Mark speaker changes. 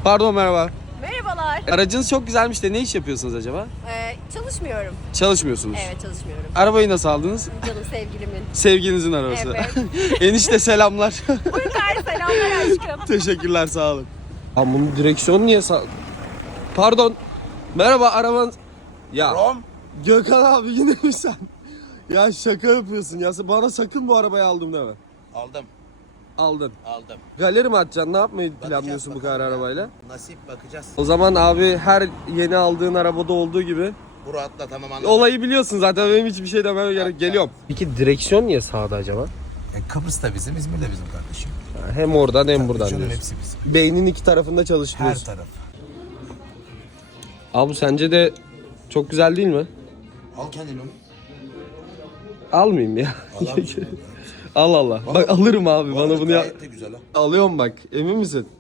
Speaker 1: Pardon, merhaba.
Speaker 2: Merhabalar.
Speaker 1: Aracınız çok güzelmiş de ne iş yapıyorsunuz acaba?
Speaker 2: Çalışmıyorum.
Speaker 1: Çalışmıyorsunuz.
Speaker 2: Evet, çalışmıyorum.
Speaker 1: Arabayı nasıl aldınız?
Speaker 2: Canım sevgilimin.
Speaker 1: Sevgilinizin arabası.
Speaker 2: Evet.
Speaker 1: Enişte selamlar.
Speaker 2: Uygar selamlar aşkım.
Speaker 1: Teşekkürler, sağ olun. Ama bunun direksiyonu niye Pardon. Merhaba, araban... Ya
Speaker 3: Rom.
Speaker 1: Gökhan abi yine mi sen? Ya şaka yapıyorsun ya. Bana sakın bu arabayı aldım deme.
Speaker 3: Aldım.
Speaker 1: Aldın.
Speaker 3: Aldım.
Speaker 1: Galeri mi atacaksın? Ne yapmayı
Speaker 3: Bakacağız
Speaker 1: planlıyorsun bu
Speaker 3: bakalım
Speaker 1: kadar
Speaker 3: ya.
Speaker 1: arabayla?
Speaker 3: Nasip bakacağız.
Speaker 1: O zaman abi her yeni aldığın arabada olduğu gibi
Speaker 3: Buru atla tamam anladım.
Speaker 1: olayı biliyorsun zaten, benim hiçbir şey dememe gerek. Geliyorum. Peki direksiyon niye sağda acaba?
Speaker 3: Kıbrıs da bizim, İzmir de bizim kardeşim.
Speaker 1: Hem oradan hem buradan
Speaker 3: Canım
Speaker 1: diyorsun.
Speaker 3: hepsi bizim.
Speaker 1: Beynin iki tarafında
Speaker 3: Her
Speaker 1: çalıştırıyorsun.
Speaker 3: taraf.
Speaker 1: Abi sence de çok güzel değil mi?
Speaker 3: Al kendini onu.
Speaker 1: Almayayım ya.
Speaker 3: Al abi.
Speaker 1: Allah Allah. Bak alırım abi, bana bunu yap.
Speaker 3: Gayet de güzel ha.
Speaker 1: Alıyorum bak, emin misin?